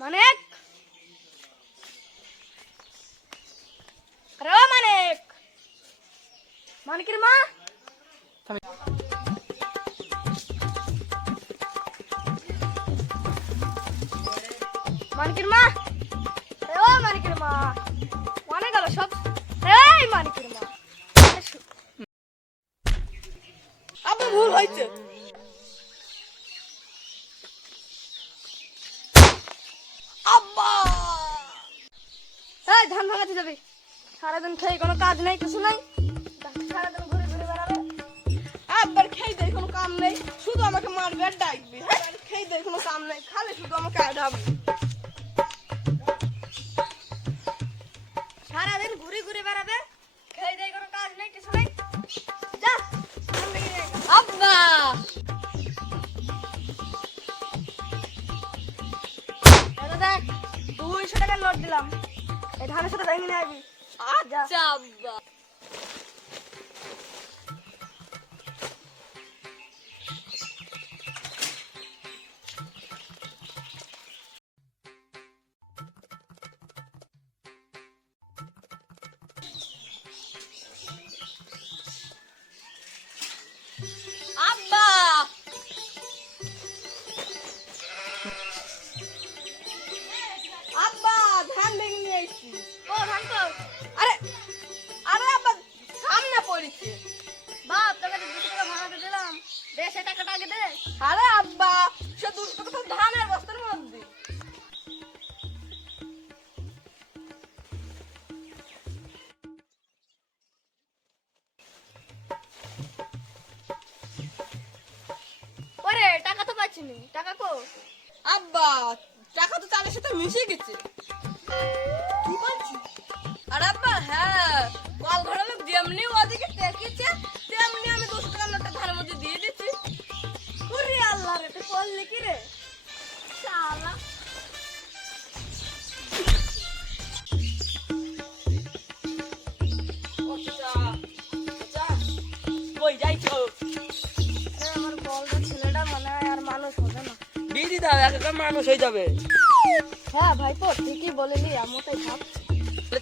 মানিক, আরে ও মানিক, মানিকের মা, মানিকের মা, আরে ও মানিকের মা, অনেক গেল সব। এই মানিকের মা, আব্বা ভুল হয়েছে। আব্বা এই ধান ভাঙাতে যাবি? সারাদিন খেয়ে কোনো কাজ নেই, কিছু নাই, সারাদিন ঘুরে ঘুরে বেড়াবে। আব্বার খেয়ে দেয় কোনো কাম নেই, শুধু আমাকে মারবে আর ডাকবি। হ্যাঁ, খেয়ে দেয় কোনো কাম নেই, খালি শুধু আমাকে আডাবি। সারাদিন ঘুরে ঘুরে বেড়াবে, খেয়ে দেয় কোনো কাজ নেই, কিছু নেই। যা ধান ভেঙে নিয়ে আয়। আব্বা এটা দেখ, 200 টাকার নোট দিলাম, এই ধানের সাথে ভেঙে নিয়ে আসবি। আচ্ছা আব্বা। আব্বা আব্বা ধান ভেঙে নিয়ে এসছি। ও ধান তো আরে আরে আব্বা সামনে পড়েছে। বাপ, তোকে তো 200 টাকা ভাড়াতে দিলাম, দে সে টাকাটা আগে দে। আরে আব্বা সে 200 টাকা তো ধানের বস্তার মধ্যে। ওরে টাকা তো পাচ্ছি নি, টাকা কো? আব্বা টাকা তো চালের সাথে মিশে গেছে। কি বলছি? আর আব্বা হ্যাঁ, কল ঘরে লোক যেমনি ওদিকে টেকেছে তেমনি আমি 200 টাকার নোটটা ধানের মধ্যে দিয়ে দিচ্ছি। ওরে আল্লাহ রে, তুই করলি কি রে শালা? আচ্ছা আচ্ছা কই যাইছো? আরে আমার বলটা ছেলেটা মনে হয় আর মানুষ হবে না। দিয়ে দিতে হবে, একটা মানুষ হয়ে যাবে। হ্যাঁ ভাইপো, ঠিকই বলিলি, আমটাই ভাব।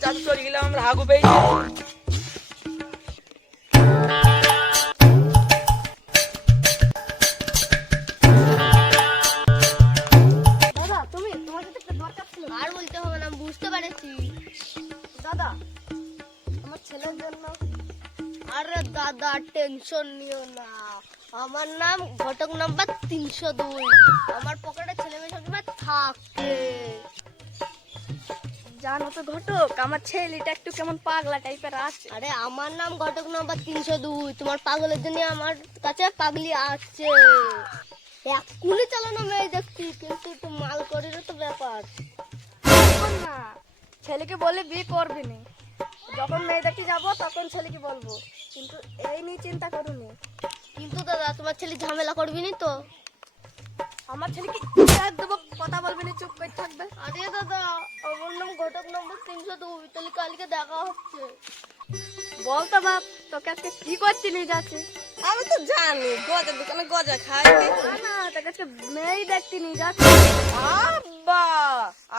চাচু চলে গেলে আমরা হাগু পেয়েছি। দাদা তুমি, তোমার সাথে একটা দরকার ছিল। আর বলতে হবে না, বুঝতে পারছি। দাদা, আমার ছেলের জন্য। আরে দাদা টেনশন নিও না, আমার নাম ঘটক নাম্বার 302। আমার পকেটে ছেলে মেয়ে সবসময় থাকে। জানো তো ঘটক, আমার ছেলেটা একটু কেমন পাগলা টাইপের আছে। আরে আমার নাম ঘটক নাম্বার 302, তোমার পাগলের জন্য আমার কাছে পাগলি আছে। এক্ষুনি চালানো মেয়ে দেখছি, কিন্তু একটু মাল করিরও তো ব্যাপার। এখন না, ছেলেকে বলে বিয়ে করবি নি, যখন মেয়ে দেখতে যাবো তখন ছেলেকে বলবো, কিন্তু এই নিয়ে চিন্তা করুনি। কিন্তু দাদা তোমার ছেলে ঝামেলা করবি নি তো? আমার ছেলেকে দেবো, কথা বলবি না, চুপ করে থাকবে। আরে দাদা আমার নাম ঘটক নম্বর 302, তাহলে কালকে দেখা হচ্ছে। বলতো বাপ, তোকে আজকে কি করতে নিয়ে যাচ্ছে? আমি তো জানি গজার দোকানে গজা খাই। না না, তোকে আজকে মেয়ে দেখতে নিয়ে যাচ্ছে। আব্বা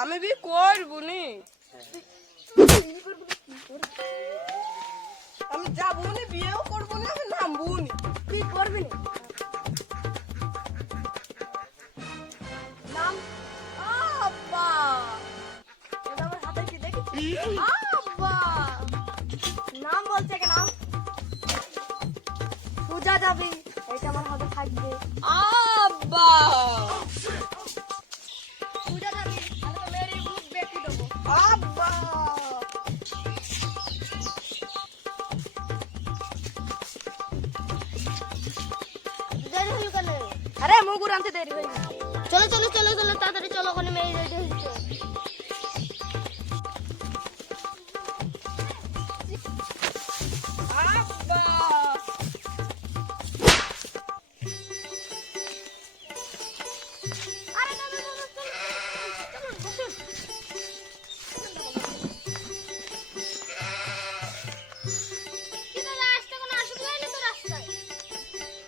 আমি বি করবো নি, আমি যাবো না, বিয়েও করবো না, আমি নামবো নি। কি করবি না? নাম আব্বা এটা আমার হাতে কি দেখেছিস? আব্বা নাম বলছে কেন? পূজা যাবি, এটা আমার হাতে থাকবে। আব্বা পূজা যাবি, আমি তো মেয়ের মুখ বেঁকে দেবো। আব্বা দেরি হলো কেন? আরে মুগুর আনতে দেরি হয়ে গেছে। চলো চলো চলো চলো, তাড়াতাড়ি চলো, ওখানে মেয়ে রেডি হচ্ছে। আব্বা আরে না না না, চলো বসুন। কি দাদা, আসতে কোনো অসুবিধা হয়নি তো রাস্তায়?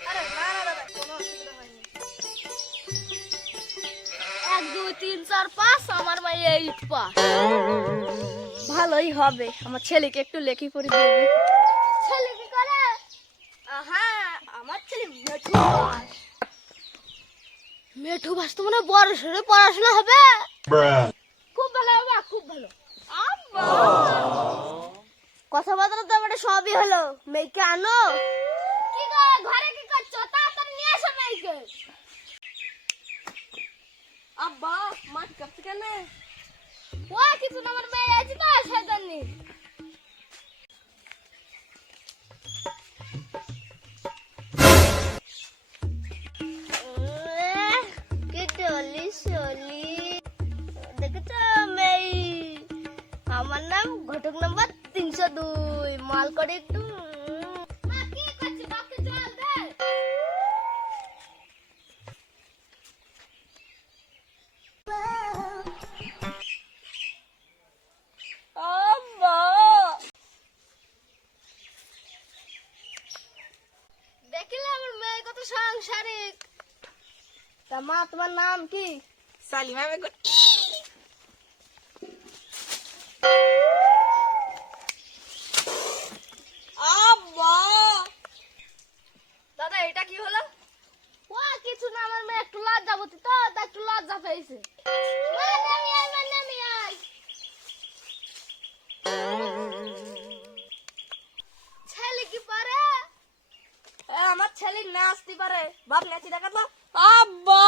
আরে না না দাদা, কোনো অসুবিধা হয়নি। 1 2 3 4 5, আমার মেয়ে 8 পাস। ভালোই হবে, আমার ছেলেকে একটু লেখি পড়ি দেবে। ছেলে কি করে? হ্যাঁ, আমার ছেলে মেঠু পাস। মেঠু বাস তো মনে হয় বড় সড়ো পড়াশোনা হবে। খুব ভালো হবে, খুব ভালো। কথাবার্তা তো আমার সবই হলো, মেয়েকে আনো। কি গো, ঘরে কি করছো? তাড়াতাড়ি নিয়ে আসো মেয়েকে। আব্বা মাছ কাটতে কেন? ও কিছু না, আমার মেয়ে আছে তো সেজন্য। কি ডলি সলি দেখেছো মেয়ে? আমার নাম ঘটক নাম্বার 302, মাল করে একটু। মা কি করছিস? বাপকে জল দে। আব্বা দেখলে আমার মেয়ে কত সাংসারিক। তা মা, তোমার নাম কি? সালিমা বেগম। আব্বা দাদা, এটা কি হলো? ও কিছু না, আমার মেয়ে একটু লজ্জাবতী তো, তাই একটু লজ্জা পেয়েছে। মা নামি আয়, মা নামি আয়। ছেলে কি পারে? আমার ছেলে নাচতে পারে, বাপ নাচি দেখাতো। আব্বা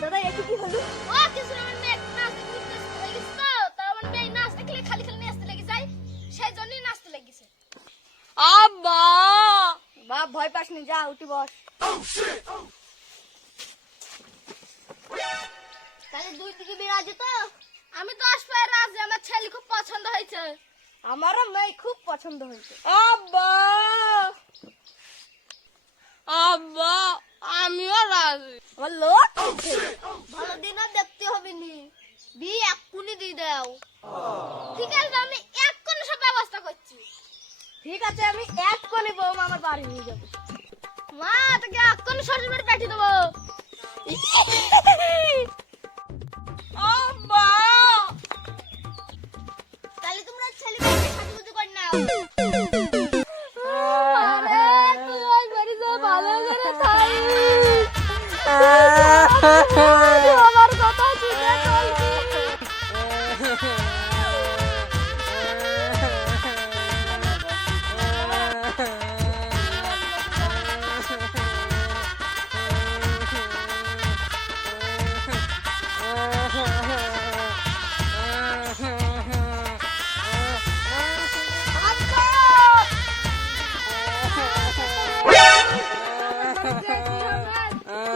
দাদা, এটা কি হলো? ও কিছু না, আমার মেয়ে একটু নাচতে ঘুরতে লেগেছে তো, তাই আমার মেয়ে নাচ দেখলে খালি খালি নাচতে লেগে যায়, সেই জন্যই নাচতে লেগেছে। আব্বা বাপ ভয় পাসনি, যা উঠি বস। তাহলে দুই দিকে বিরাজি তো। আমি 10 পায়ে রাজি, আমার ছেলে খুব পছন্দ হয়েছে। আমারও মেয়ে খুব পছন্দ হয়েছে। আব্বা আব্বা আমিও রাজি। আমার লোক উঠে। ভালো দিন আর দেখতে হবে নি, বিয়ে এক্ষুনি দিয়ে দাও। ঠিক আছে, আমি এক্ষুনি সব ব্যবস্থা করছি। ঠিক আছে, আমি এক কোণে বৌমা আমার বাড়ি নিয়ে যাবো। মা তোকে এক্ষুনি শরীর করে পাঠিয়ে দেবো। আব্বা তাহলে তোমরা ছেলে মেয়েকে সাজুগুজু করে নাও। আরে, তুই ওই বাড়ি যা, ভালো করে থাকিস। তুই আমার কথা শুনে চলবি।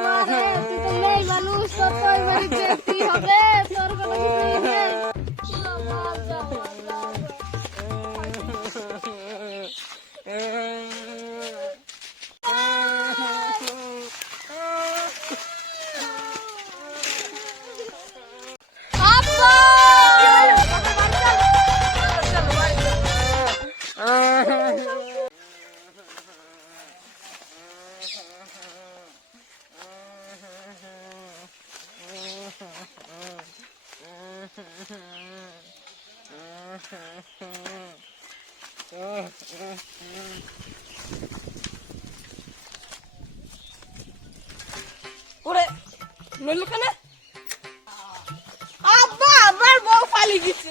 মারে, তুই তো মেয়ে মানুষ, তোর তো ওই বাড়ি যেতেই হবে, তোর কথা শুনতেই হবে। ওরে নইল কেন? আব্বা আমার বউ পালিয়ে গেছে।